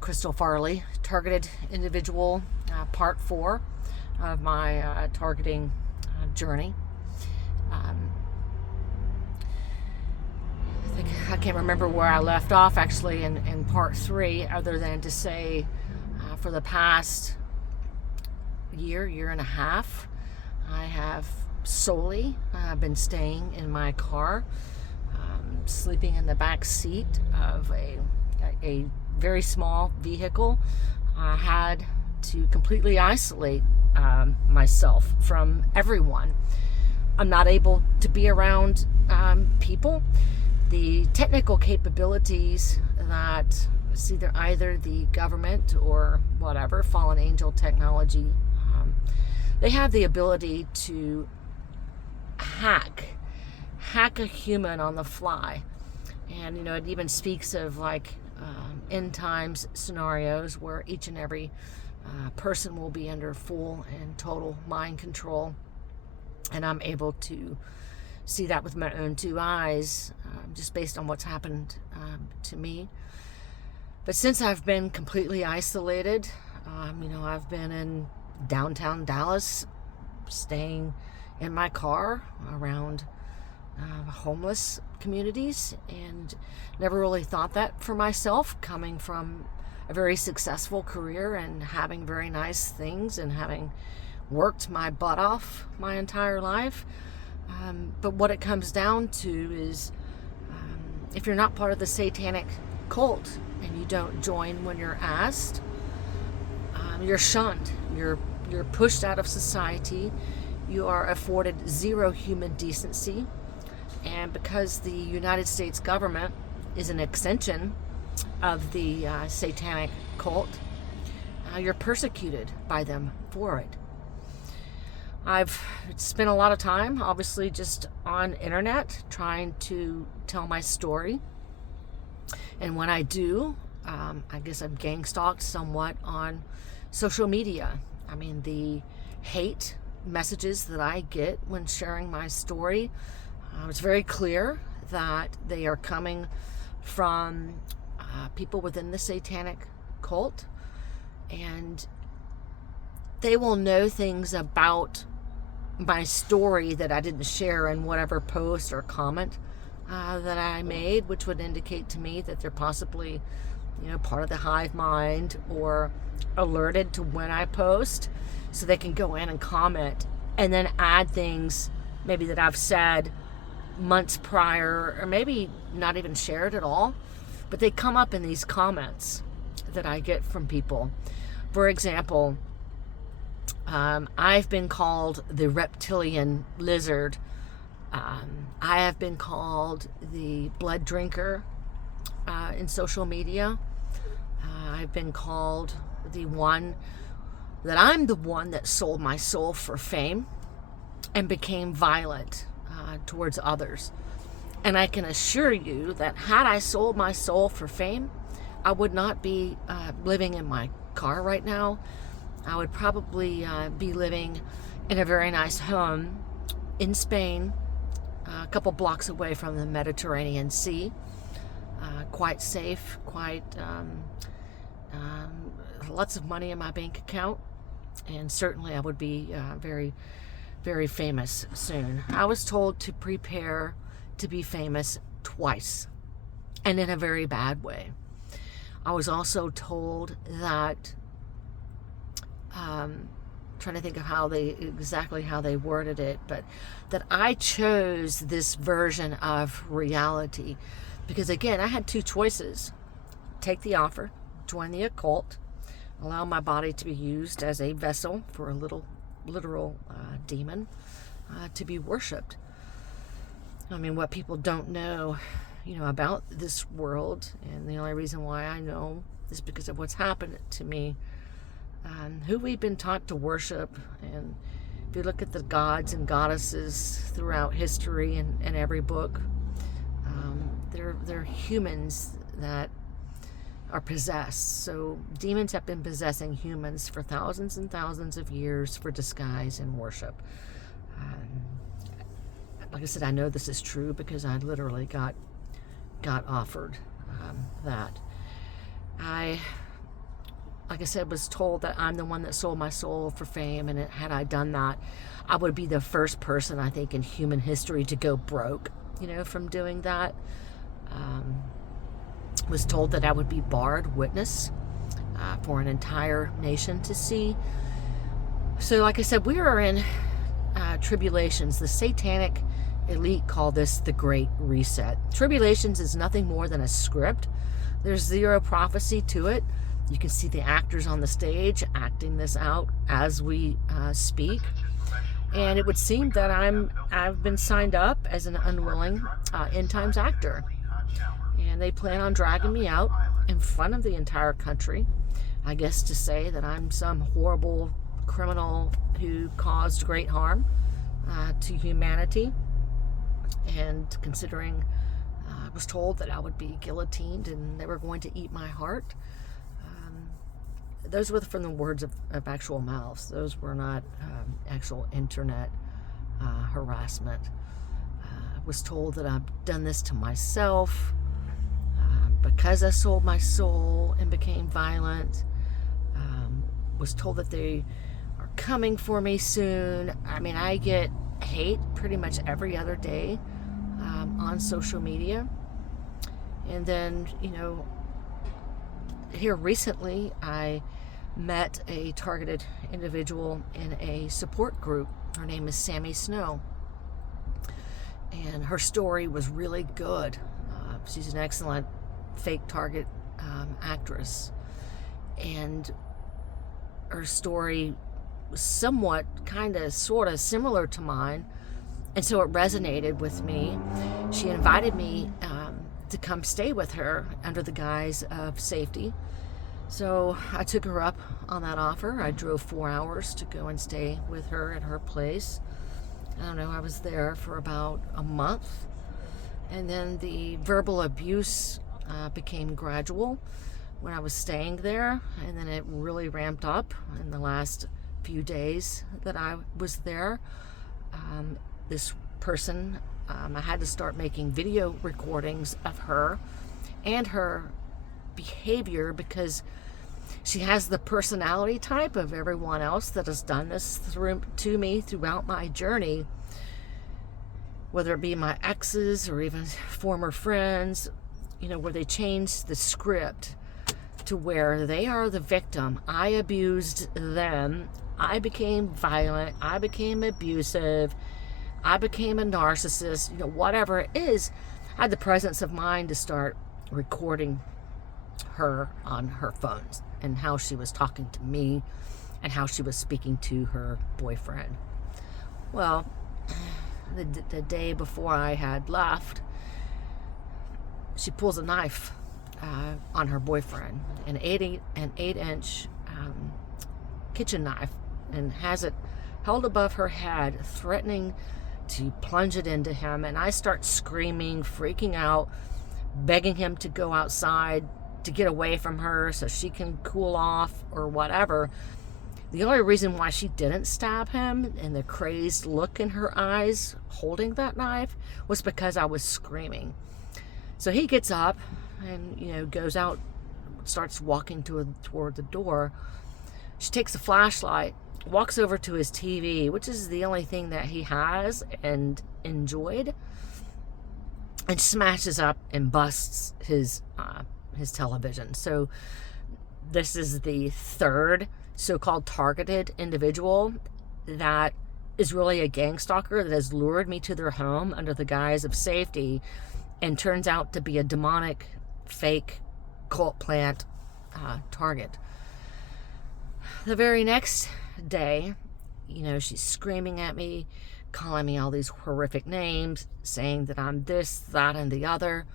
Crystal Farley, Targeted Individual, part 4 of my targeting journey. I can't remember where I left off actually in part 3, other than to say for the past year and a half, I have solely been staying in my car, sleeping in the back seat of a very small vehicle. I had to completely isolate myself from everyone. I'm not able to be around people. The technical capabilities that either the government or whatever, fallen angel technology, they have the ability to hack a human on the fly. And it even speaks of like end times scenarios where each and every person will be under full and total mind control. And I'm able to see that with my own two eyes, just based on what's happened to me. But since I've been completely isolated, I've been in downtown Dallas, staying in my car around homeless communities, and never really thought that for myself, coming from a very successful career and having very nice things and having worked my butt off my entire life. But what it comes down to is if you're not part of the satanic cult and you don't join when you're asked, you're shunned, you're pushed out of society, you are afforded zero human decency. And because the United States government is an extension of the satanic cult, you're persecuted by them for it. I've spent a lot of time, obviously, just on internet trying to tell my story. And when I do, I guess I'm gang stalked somewhat on social media. I mean, the hate messages that I get when sharing my story, it's very clear that they are coming from people within the satanic cult, and they will know things about my story that I didn't share in whatever post or comment that I made, which would indicate to me that they're possibly, part of the hive mind or alerted to when I post, so they can go in and comment and then add things maybe that I've said months prior, or maybe not even shared at all, but they come up in these comments that I get from people. For example, I've been called the reptilian lizard. I have been called the blood drinker in social media. I've been called I'm the one that sold my soul for fame and became violent towards others. And I can assure you that had I sold my soul for fame, I would not be living in my car right now. I would probably be living in a very nice home in Spain, a couple blocks away from the Mediterranean Sea, quite safe, quite lots of money in my bank account, and certainly I would be very, very famous soon. I was told to prepare to be famous twice, and in a very bad way. I was also told that, trying to think of exactly how they worded it, but that I chose this version of reality because, again, I had two choices: take the offer, join the occult, allow my body to be used as a vessel for a literal demon to be worshipped. I mean, what people don't know, about this world, and the only reason why I know is because of what's happened to me, who we've been taught to worship. And if you look at the gods and goddesses throughout history and every book, they're humans that are possessed. So demons have been possessing humans for thousands and thousands of years for disguise and worship. Like I said, I know this is true because I literally got offered that. I like I said, was told that I'm the one that sold my soul for fame, and had I done that, I would be the first person, I think, in human history to go broke, from doing that. Was told that I would be barred witness for an entire nation to see. So, like I said, we are in tribulations. The satanic elite call this the Great Reset. Tribulations is nothing more than a script. There's zero prophecy to it. You can see the actors on the stage acting this out as we speak. And it would seem that I've been signed up as an unwilling end times actor. And they plan on dragging me out in front of the entire country, I guess, to say that I'm some horrible criminal who caused great harm to humanity. And considering I was told that I would be guillotined and they were going to eat my heart, those were from the words of actual mouths. Those were not actual internet harassment. I was told that I've done this to myself because I sold my soul and became violent. Was told that they are coming for me soon. I mean, I get hate pretty much every other day on social media. And then, here recently I met a targeted individual in a support group. Her name is Sammy Snow. And her story was really good. She's an excellent fake target actress. And her story was somewhat, sort of similar to mine. And so it resonated with me. She invited me to come stay with her under the guise of safety. So I took her up on that offer. I drove 4 hours to go and stay with her at her place. I don't know, I was there for about a month. And then the verbal abuse became gradual when I was staying there. And then it really ramped up in the last few days that I was there. This person, I had to start making video recordings of her and her behavior, because she has the personality type of everyone else that has done this to me throughout my journey, whether it be my exes or even former friends, where they changed the script to where they are the victim. I abused them. I became violent. I became abusive. I became a narcissist. Whatever it is, I had the presence of mind to start recording her on her phones and how she was talking to me and how she was speaking to her boyfriend. Well, the day before I had left, she pulls a knife on her boyfriend, an 8-inch kitchen knife, and has it held above her head, threatening to plunge it into him. And I start screaming, freaking out, begging him to go outside to get away from her so she can cool off or whatever. The only reason why she didn't stab him, and the crazed look in her eyes holding that knife, was because I was screaming. So he gets up and goes out, starts walking toward the door. She takes a flashlight, walks over to his TV, which is the only thing that he has and enjoyed, and smashes up and busts his television. So this is the third so-called targeted individual that is really a gang stalker that has lured me to their home under the guise of safety, and turns out to be a demonic, fake cult plant target. The very next day, she's screaming at me, calling me all these horrific names, saying that I'm this, that, and the other.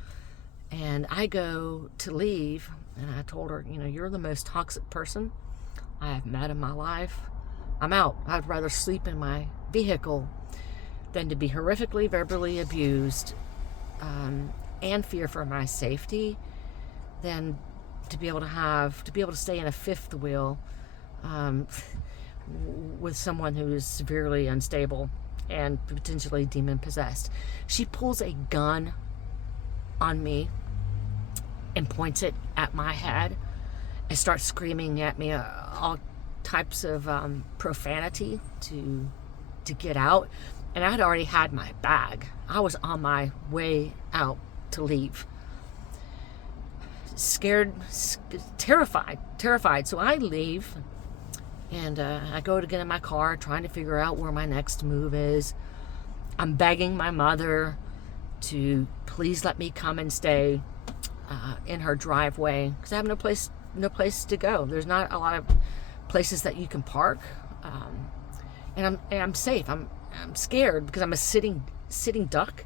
And I go to leave, and I told her, you're the most toxic person I have met in my life. I'm out. I'd rather sleep in my vehicle than to be horrifically verbally abused and fear for my safety, than to be able to stay in a fifth wheel with someone who is severely unstable and potentially demon possessed. She pulls a gun on me and points it at my head and start screaming at me all types of profanity to get out. And I'd already had my bag. I was on my way out to leave. Scared, terrified. So I leave, and I go to get in my car, trying to figure out where my next move is. I'm begging my mother to please let me come and stay in her driveway, because I have no place to go. There's not a lot of places that you can park, and I'm safe. I'm scared because I'm a sitting duck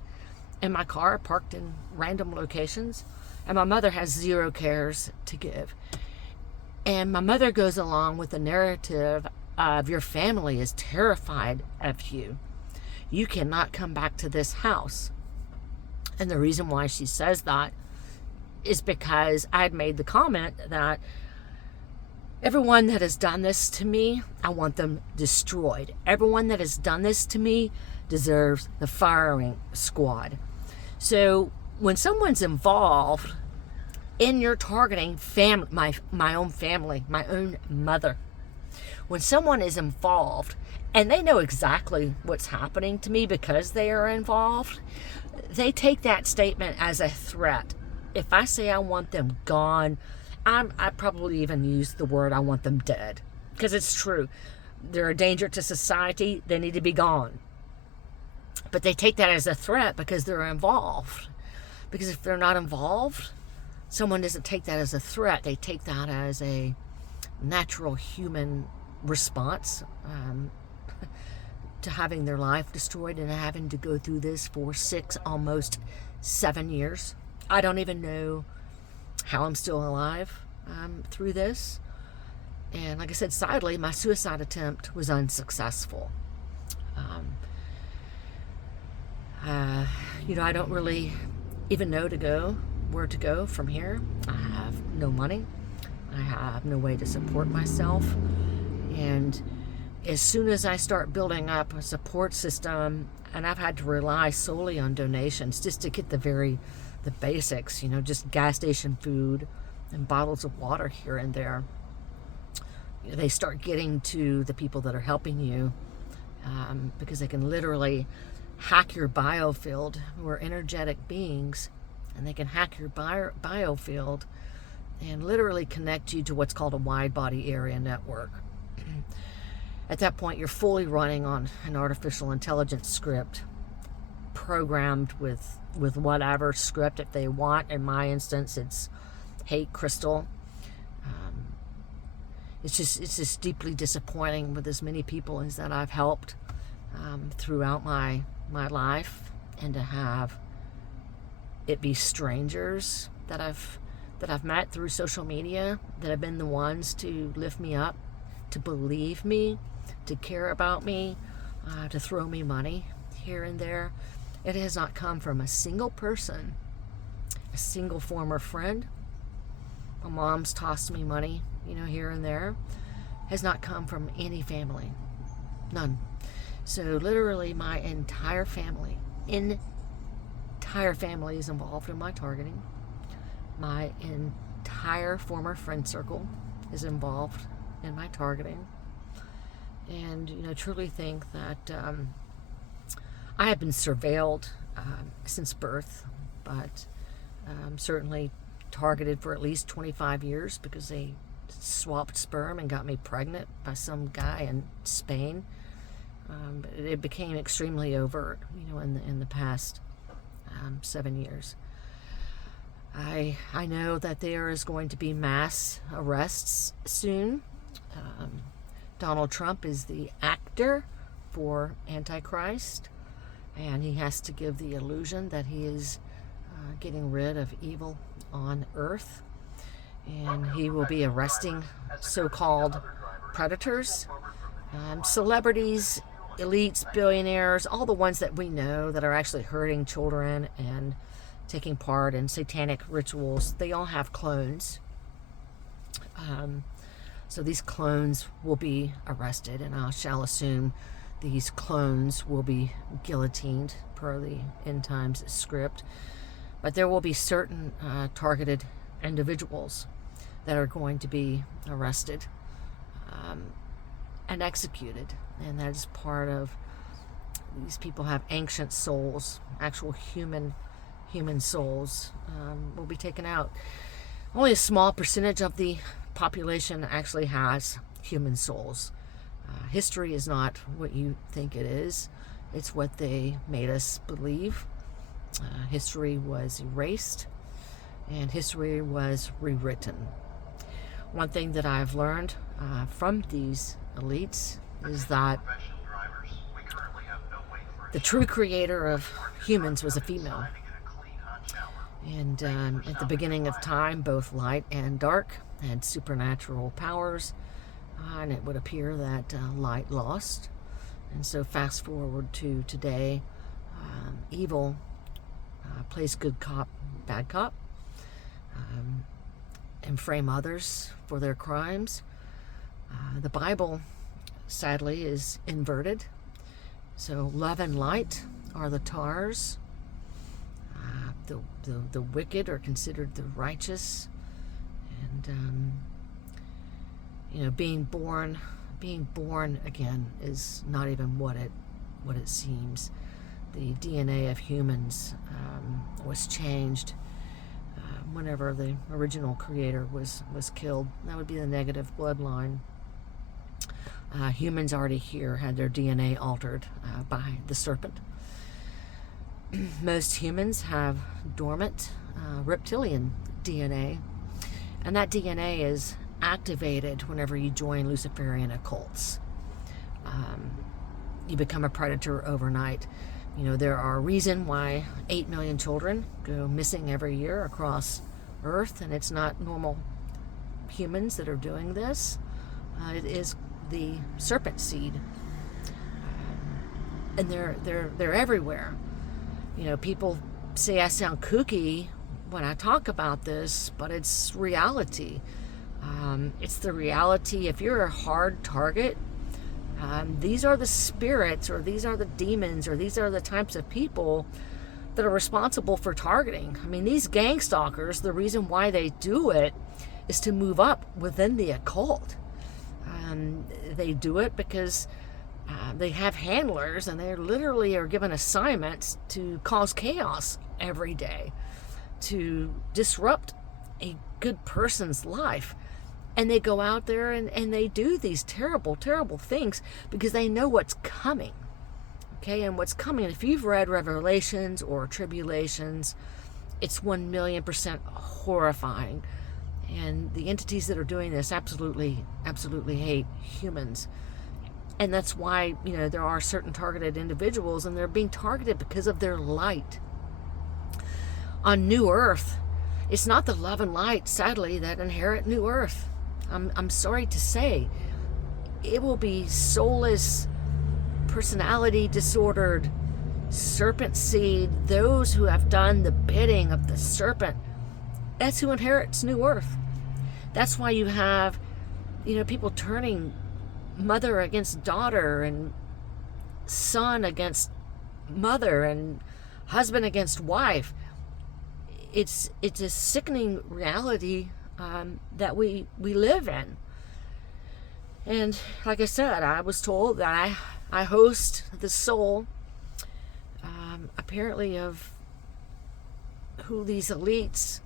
in my car, parked in random locations, and my mother has zero cares to give. And my mother goes along with the narrative of your family is terrified of you. You cannot come back to this house. And the reason why she says that is because I had made the comment that everyone that has done this to me, I want them destroyed. Everyone that has done this to me deserves the firing squad. So when someone's involved in your targeting my own family, my own mother, when someone is involved and they know exactly what's happening to me because they are involved, they take that statement as a threat. If I say I want them gone, I probably even use the word I want them dead, because it's true. They're a danger to society. They need to be gone. But they take that as a threat because they're involved. Because if they're not involved, someone doesn't take that as a threat. They take that as a natural human response to having their life destroyed and having to go through this for 6, almost 7 years. I don't even know how I'm still alive through this. And like I said, sadly, my suicide attempt was unsuccessful. I don't really even know where to go from here. I have no money. I have no way to support myself. And as soon as I start building up a support system, and I've had to rely solely on donations just to get the basics, just gas station food and bottles of water here and there. They start getting to the people that are helping you, because they can literally hack your biofield. We're energetic beings, and they can hack your biofield and literally connect you to what's called a wide body area network. At that point, you're fully running on an artificial intelligence script, programmed with whatever script if they want. In my instance, it's hate crystal. It's just deeply disappointing with as many people as that I've helped throughout my life, and to have it be strangers that I've met through social media that have been the ones to lift me up, to believe me, to care about me, to throw me money here and there. It has not come from a single person, a single former friend. My mom's tossed me money, here and there. Has not come from any family. None. So literally my entire family is involved in my targeting. My entire former friend circle is involved in my targeting. And, truly think that I have been surveilled since birth, but certainly targeted for at least 25 years because they swapped sperm and got me pregnant by some guy in Spain. It became extremely overt, in the past 7 years. I know that there is going to be mass arrests soon. Donald Trump is the actor for Antichrist, and he has to give the illusion that he is getting rid of evil on earth, and he will be arresting so-called predators, celebrities, elites, billionaires, all the ones that we know that are actually hurting children and taking part in satanic rituals. They all have clones. So these clones will be arrested, and I shall assume these clones will be guillotined per the end times script. But there will be certain targeted individuals that are going to be arrested and executed. And that is part of, these people have ancient souls, actual human souls, will be taken out. Only a small percentage of the population actually has human souls. History is not what you think it is. It's what they made us believe. History was erased and history was rewritten. One thing that I've learned from these elites is that the true creator of humans was a female. And at the beginning of time, both light and dark had supernatural powers, and it would appear that light lost. And so fast forward to today, evil plays good cop, bad cop, and frame others for their crimes. The Bible, sadly, is inverted. So love and light are the tars. The wicked are considered the righteous. And being born again is not even what it seems. The DNA of humans was changed whenever the original creator was killed. That would be the negative bloodline. Humans already here had their DNA altered by the serpent. Most humans have dormant reptilian DNA, and that DNA is activated whenever you join Luciferian occults. You become a predator overnight. There are reasons why 8 million children go missing every year across Earth, and it's not normal humans that are doing this. It is the serpent seed, and they're everywhere. People say I sound kooky when I talk about this, but it's reality. It's the reality. If you're a hard target, these are the spirits, or these are the demons, or these are the types of people that are responsible for targeting. I mean, these gang stalkers, the reason why they do it is to move up within the occult. They do it because they have handlers, and they literally are given assignments to cause chaos every day, to disrupt a good person's life. And they go out there and they do these terrible, terrible things because they know what's coming. Okay, and what's coming, if you've read Revelations or Tribulations, it's 1,000,000% horrifying. And the entities that are doing this absolutely hate humans. And that's why, there are certain targeted individuals, and they're being targeted because of their light. On New Earth, it's not the love and light, sadly, that inherit New Earth. I'm sorry to say. It will be soulless, personality disordered, serpent seed, those who have done the bidding of the serpent. That's who inherits New Earth. That's why you have, people turning mother against daughter, and son against mother, and husband against wife. It's a sickening reality that we live in. And like I said, I was told that I host the soul, apparently, of who these elites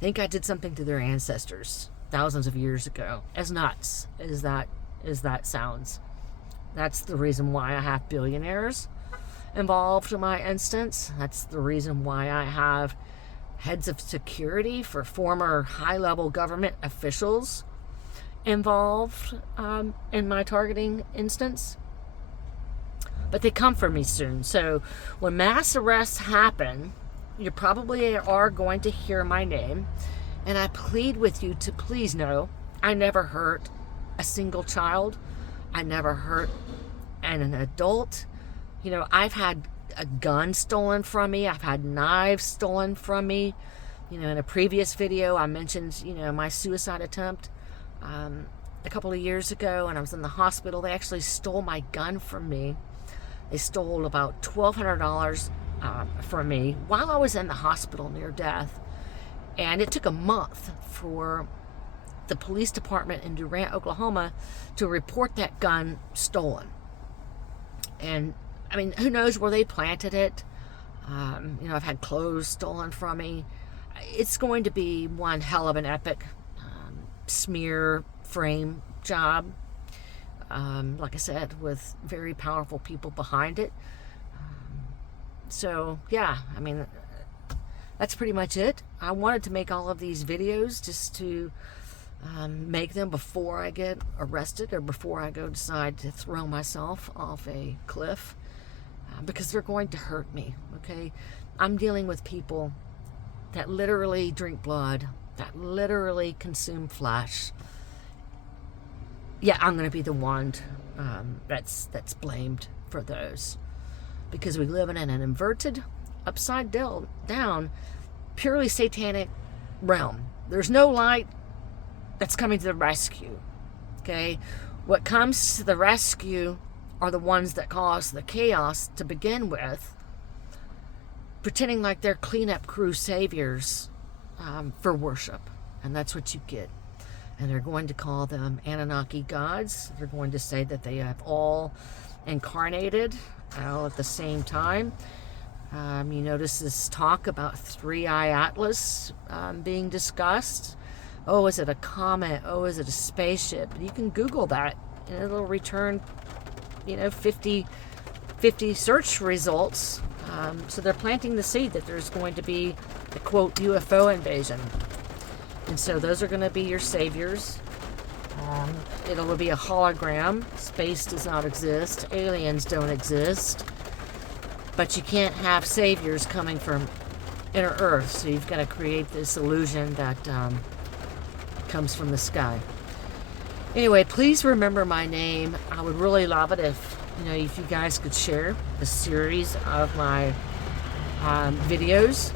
think I did something to their ancestors thousands of years ago. As nuts as that sounds. That's the reason why I have billionaires involved in my instance. That's the reason why I have heads of security for former high-level government officials involved in my targeting instance. But they come for me soon. So when mass arrests happen, you probably are going to hear my name. And I plead with you to please know I never hurt a single child. I never hurt an adult. I've had a gun stolen from me. I've had knives stolen from me. In a previous video, I mentioned, my suicide attempt a couple of years ago, and I was in the hospital. They actually stole my gun from me. They stole about $1,200 from me while I was in the hospital near death. And it took a month for the police department in Durant, Oklahoma, to report that gun stolen. And I mean, who knows where they planted it? You know, I've had clothes stolen from me. It's going to be one hell of an epic smear frame job. Like I said, with very powerful people behind it. So yeah, I mean, that's pretty much it. I wanted to make all of these videos just to make them before I get arrested or before I go decide to throw myself off a cliff, because they're going to hurt me, okay? I'm dealing with people that literally drink blood, that literally consume flesh. Yeah, I'm going to be the one that's blamed for those, because we live in an inverted, upside down, purely satanic realm. There's no light that's coming to the rescue, okay? What comes to the rescue are the ones that cause the chaos to begin with, pretending like they're cleanup crew saviors for worship, and that's what you get. And they're going to call them Anunnaki gods. They're going to say that they have all incarnated all at the same time. You notice this talk about Three-Eye Atlas being discussed. Oh, is it a comet? Oh, is it a spaceship? You can Google that, and it'll return, 50 search results. So they're planting the seed that there's going to be a, quote, UFO invasion. And so those are going to be your saviors. It'll be a hologram. Space does not exist. Aliens don't exist. But you can't have saviors coming from inner Earth. So you've got to create this illusion that comes from the sky. Anyway, please remember my name. I would really love it if you guys could share the series of my videos,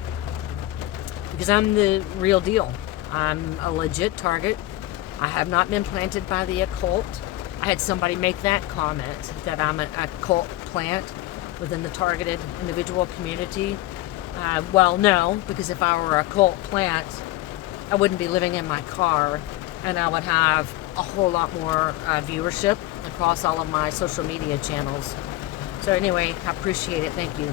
because I'm the real deal. I'm a legit target. I have not been planted by the occult. I had somebody make that comment, that I'm an occult plant within the targeted individual community. Well, no, because if I were a occult plant, I wouldn't be living in my car, and I would have a whole lot more viewership across all of my social media channels. So anyway, I appreciate it. Thank you.